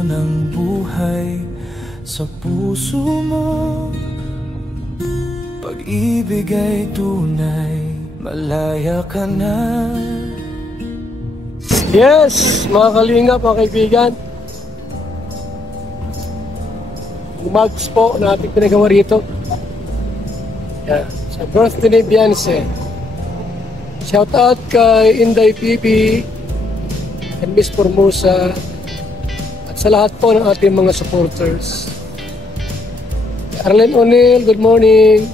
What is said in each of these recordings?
mo ng buhay sa puso mo. Pag-ibig ay tunay, malaya ka na. Yes, mga kalingap, mga kaibigan. Mags po na ating pinagawa rito. Yan, sa birthday ni Beyonce. Shout out kay Inday PB and Miss Formosa at sa lahat po ng ating mga supporters. Arlen O'Neill, good morning.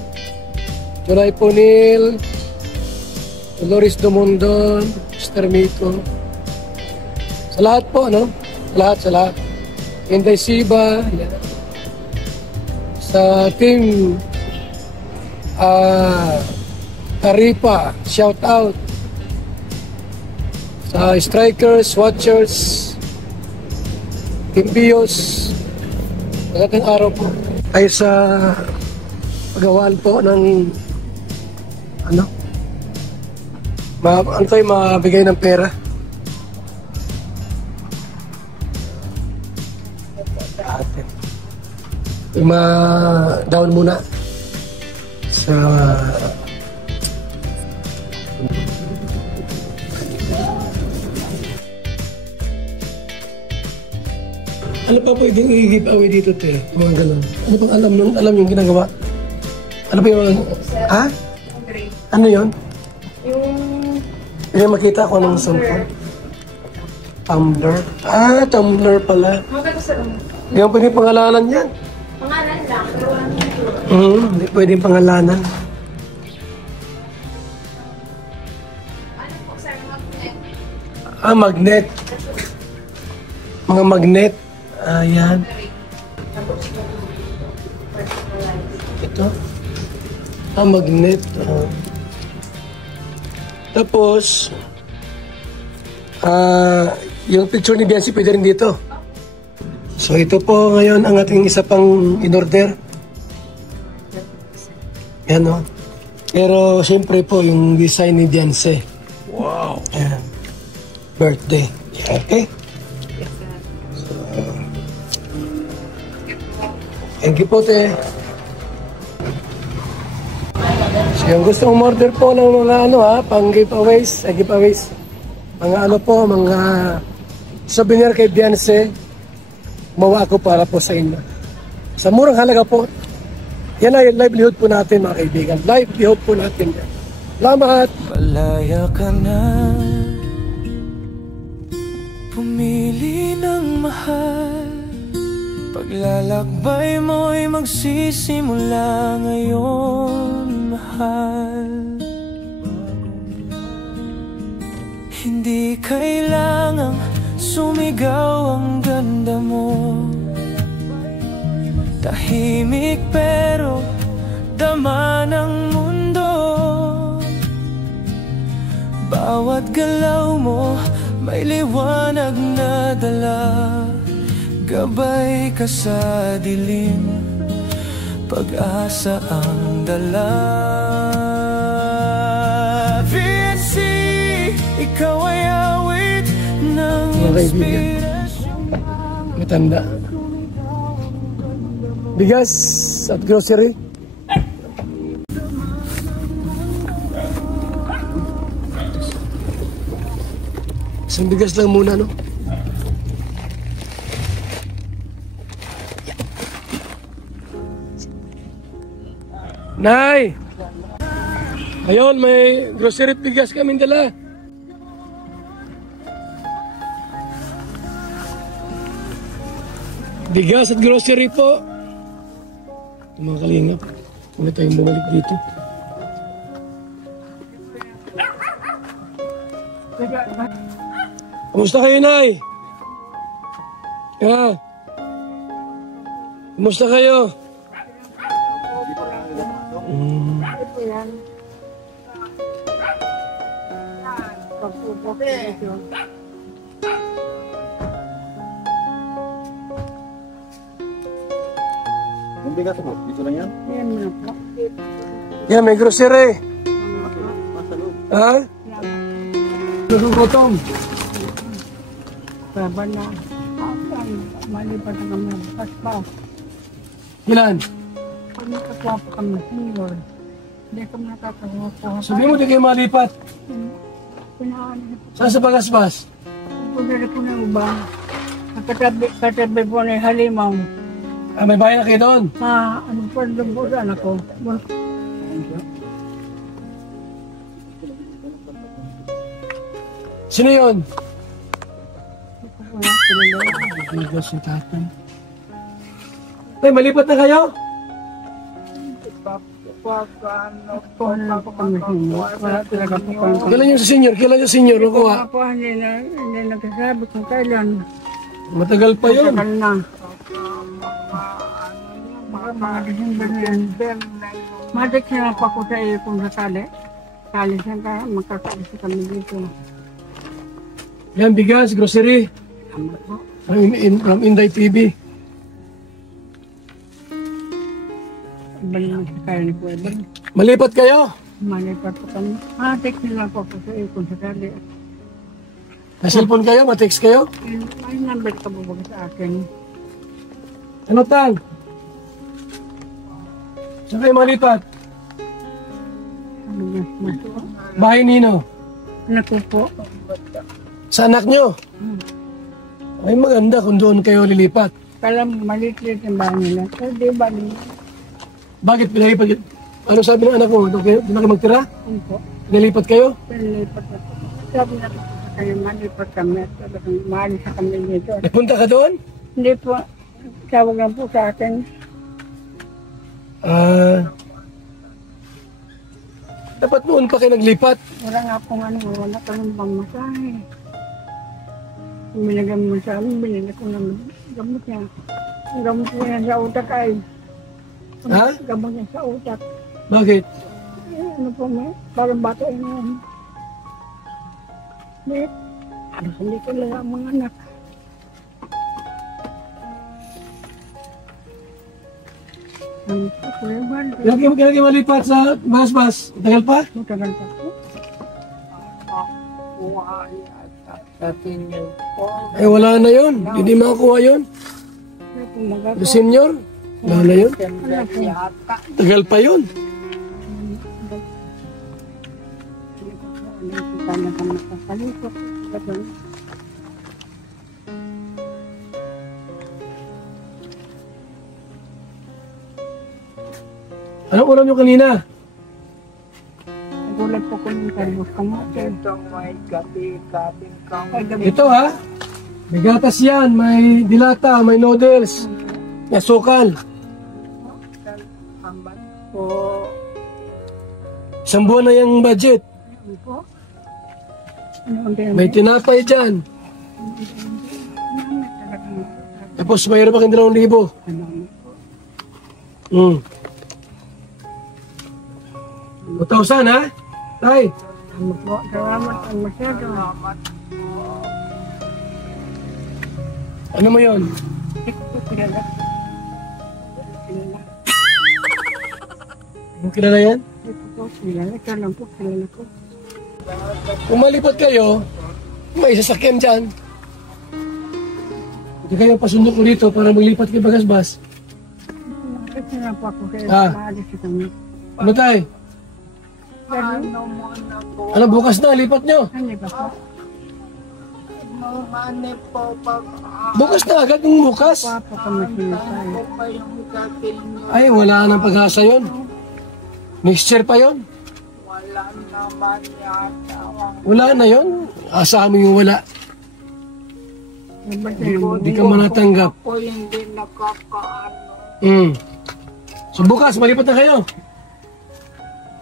Julay O'Neill, Dolores Dumondon, Mr. Miko. Sa lahat po, no? Sa lahat. Inday Siba, yan. Sa team Aripa, shout out. Sa strikers, watchers, Team Bios, magandang araw po. Ay sa pagawaan po ng mabigay ng pera. Ma-down muna sa ano pa pwedeng i-give away dito, te? Mga ganun. Ano pang alam yung ginagawa? Ano pa yung ano yun? Yung makita ko ng cellphone. Tumbler. Tumbler pala. Yung pwedeng pangalanan yan. Pangalan lang. Hindi pwedeng pangalanan. Ano po, sir? Magnet. Magnet. Mga magnet. Ayan. Ito. Magnet. Tapos, yung picture ni Beyonce pwede rin dito. So ito po ngayon ang ating isa pang in-order. Yan o. Pero siyempre po yung design ni Beyonce. Wow. Ayan. Birthday. Okay. So, thank you po, te. So yung gustong order po ng mga pang giveaways, mga mga souvenir kay Beyonce, mawa ako para po sa inyo. Sa murang halaga po. Yan ay livelihood po natin, mga kaibigan. Livelihood po natin yan. Salamat! Malaya ka na, pumili ng mahal. Paglalakbay mo'y magsisimula ngayon, mahal. Hindi kailangang sumigaw ang ganda mo. Tahimik pero dama ng mundo. Bawat galaw mo may liwanag na dala. Gabay ka sa dilim, pag-asa ang dala. VNC, ikaw ay awit ng inspirasyon. Matanda. Bigas at grocery. Isang bigas lang muna, no? Nay! Ayun, may grocery at bigas kaming dala. Bigas at grocery po. Mga kalingap, wala tayong bumalik dito. Kumusta kayo, Nay? Kumusta kayo? Bigas mo, dito lang yan? Yan, may grocery. Ha? Nagugutom. Baba na. Malipat na kami. Paspa. Ilan? Pag nakakuha pa kami, senior. Hindi kami nakakakuha. Sabi mo, di kayo malipat. Pinahan na po. Saan sa Bagasbas? Pagdala po ng iba. Katabi po na halimaw. Ah, may bahay na kayo doon. Ano po doon po sa anak ko. Sino yun? Bigas yung tatay. Tay, malipat na kayo? Wala talaga po kami. Kailan yung sa senior? Kailan yung senior? Nakuha? Po, hindi nagsasabi kung kailan. Matagal pa yun. Matagal na. Mga December na yan. Matik na pa ko sa iyo kung sakali. Kali siya ka, magkakalis kami dito. Yan, bigas, grocery. From Inday TV. Iba naman sa kaya ni Kuweba. Malipat kayo? Malipat po kami. Matik na pa ko sa iyo kung sakali. May cellphone kayo? Matext kayo? May number ka ba sa akin? Ano tang? Saan kayo malipat? Ano ba? Bahay nino? Anak ko po. Sa anak nyo? Ay maganda kung doon kayo lilipat. Kala maliit-liit ang bahay nila. So, di ba nila? Bakit pinalipat? Ano sabi ng anak mo? Doon kayo magtira? Ano po? Pinalipat kayo? Pinalipat na po. Sabi na po sa kayo, malipat kami. At talagang maalis sa kami dito. Punta ka doon? Hindi po. Tawag lang po sa akin. Dapat noon pa kayo naglipat. Wala nga pong wala kami pang masahe. Binagam mo sa amin, binili ko naman gamot niya. Ang gamot ko niya sa utak ay. Ha? Gamot niya sa utak. Bakit? Ano po may, parang bata yun. Hindi ko lang ang mga anak. Kailan kayo malipat sa Bagasbas? Tagal pa? Matagal pa po. Ay wala na yun. Hindi makakuha yun. The senior? Wala na yun. Tagal pa yun. Anong ulam nyo kanina? Nagulat po ko ng talbos kamote. Ito ha. May gatas yan, may dilata, may noodles, may sukal. Isang buwan na yung budget. May tinapay dyan. Tapos mayroon pa kang 2,000. 2,000 ha? Tay. Salamat ang masyado. Ano mo yun? Ano kilala yan? Kilala ko. Kung malipat kayo, may sasakyan dyan. Hindi kayo pasundo ko dito para maglipat kay Bagasbas. Kasi na po ako kaya maalis sa kami. Ano tay? Ano bukas na, lipat nyo? Ano ba po? Bukas na agad yung bukas. Papa kami sinasay. Ay, wala nang pag-asa yun. Next year pa yun. Wala na yun. Asa mo yung wala. Hindi ka manatanggap. Ako hindi nakakaano. So bukas, malipat na kayo.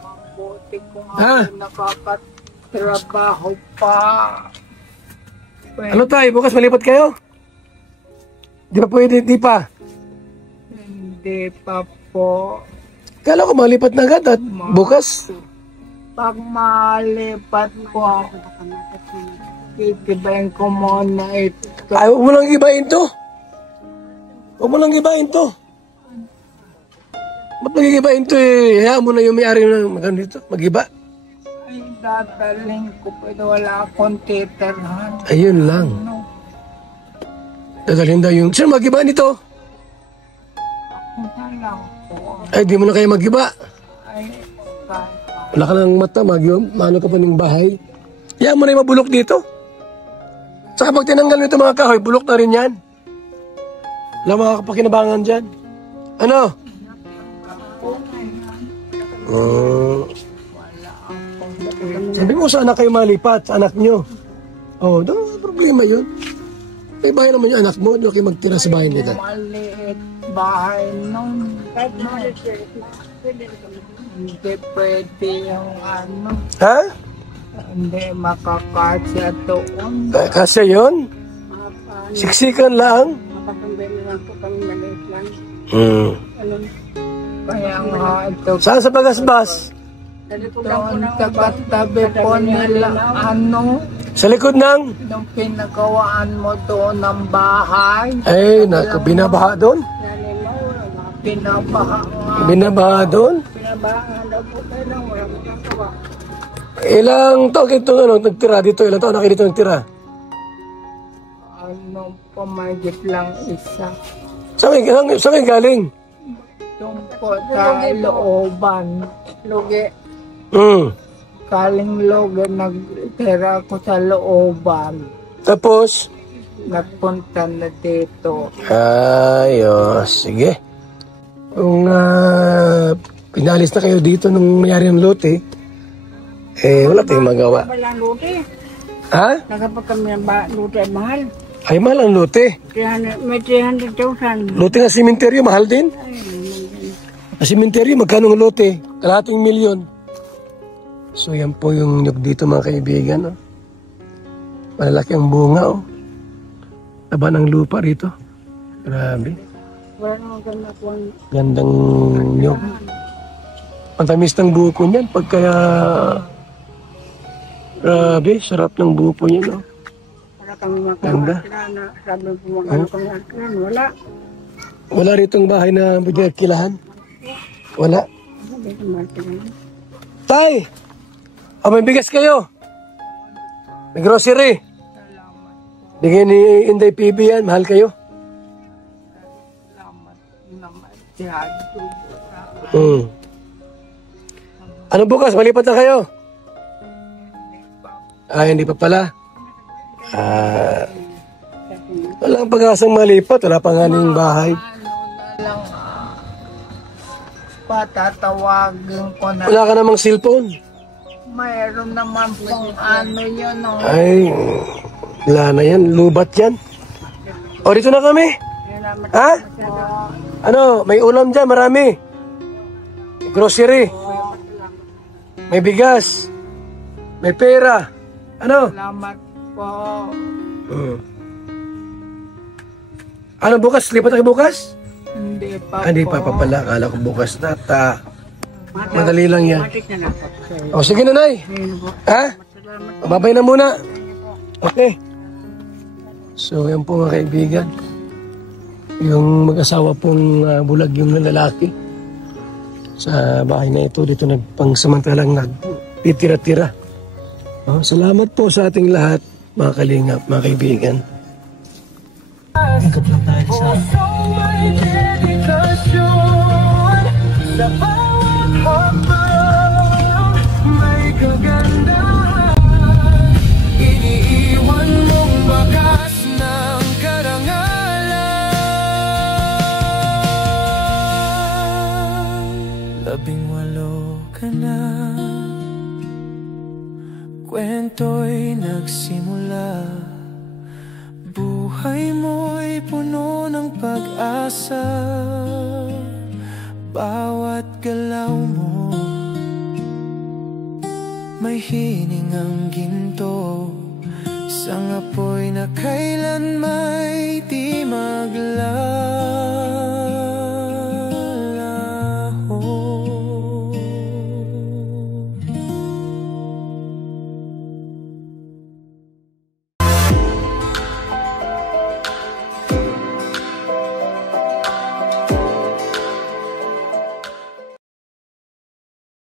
Mabuti ko Ha? nga nakakatrabaho pa. Ano tayo? Bukas malipat kayo? Di pa pwede, di pa. Hindi pa po. Kala ko malipat na agad at bukas. Pag malipat ko, ikibayin ko muna ito. Ay, huwag mo lang ibahin to. Huwag mo lang ibahin to. Ba't mag-ibahin to eh? Hayaan mo na yung may-ari na maganda dito. Mag-iba. Ay, dadaling ko pero wala akong titirhan. Ayun lang. Dadalhin daw yung... Sino mag-iba nito? Kung saan lang po. Ay, di mo na kayo mag-iba. Ay, kahit Wala ka ng mata, maano ka pa ng bahay. Yan mo na yung mabulok dito. Saka pag tinanggal nito mga kahoy, bulok na rin yan. Wala mga kapakinabangan dyan. Ano? Sabi mo sa anak kayo malipat, sa anak nyo. Oh, doon problema yun. May bahay naman yung anak mo, doon kayo magtira sa bahay nila. maliit bahay nung hindi pwede yung ano, Ha? hindi makakasya doon. Kasi yun? Siksikan lang. Makasambay na lang po kami maliit lang. Alam, kaya nga ito, Saan sa Bagasbas? doon sa katabi po nila, ano, Sa likod ng... nung pinagawaan mo doon ng bahay, Ay, naku, binabaha doon? pinabaha nga. Binabaha doon? Pinabaha nga daw po tayo lang, wala mo kang kawa. Ilang taon kayo itong nagtira dito? Ilang taon na kayo dito nagtira? Ano, pamagit lang isa. Saan kayo galing? Doon po sa looban. Lugi. Kaling lugi, nagtira ko sa looban. Tapos? Nagpunta na dito. Ayos, sige. Kung pinalis na kayo dito nung mayari ng lote, wala tayong magawa. Wala luti. Ha? Nakapag kami ng luti ay mahal. Ay, mahal ang lote. 300, may 300,000. Lote ng simenteryo, mahal din. Ang simenteryo, magkano ang lote? Kalahating milyon. So, yan po yung nyug dito mga kaibigan. Oh. Malalaki ang bunga. Oh. Taba ng lupa rito. Grabe. Wala naman ganda po. Gandang nyug. Ang tamis ng buko niyan. Pagkaya... Grabe, sarap ng buko niyan. Oh. Wala kami Ganda. makakasira na sabi po magkano kami akilan. Wala. Wala ritong bahay na pwede kilahan? Wala. Sabi ko makilan. Tay! May bigas kayo. May grocery. Bigyan ni Inday PB yan. Mahal kayo. Salamat naman. Tiyado. Ano bukas? Malipat na kayo? Hindi pa pala. Walang pag-asang malipat. Wala pa nga ning bahay. Ano na lang, patatawagin ko na. Wala ka namang cellphone. Mayroon naman pong ano yun. Oh. Ay, wala na yan. Lubat yan. O, dito na kami. Yun naman. Ha? Ano, may ulam dyan, marami. Grocery. May bigas. May pera. Ano? Salamat po. Ano bukas? Lipat na kayo bukas? Hindi pa Hindi pa pala. Akala ko bukas na. Madali lang yan. O, sige nanay. Ha? Babay na muna. Okay. So, yan po mga kaibigan. Yung mag-asawa pong bulag yung lalaki. Sa bahay na ito, dito nagpangsamantalang nagtitira-tira. Salamat po sa ating lahat, mga kalingap, mga kaibigan. Ikot lang tayo sa... May kagandahan, iniiwan mong bakas ng karangalan. 18 ka na, kwento'y nagsimula. Buhay mo'y puno ng pag-asa. Bawat galaw mo may hiningang ginto. Isang apoy na kailan may di maglaw.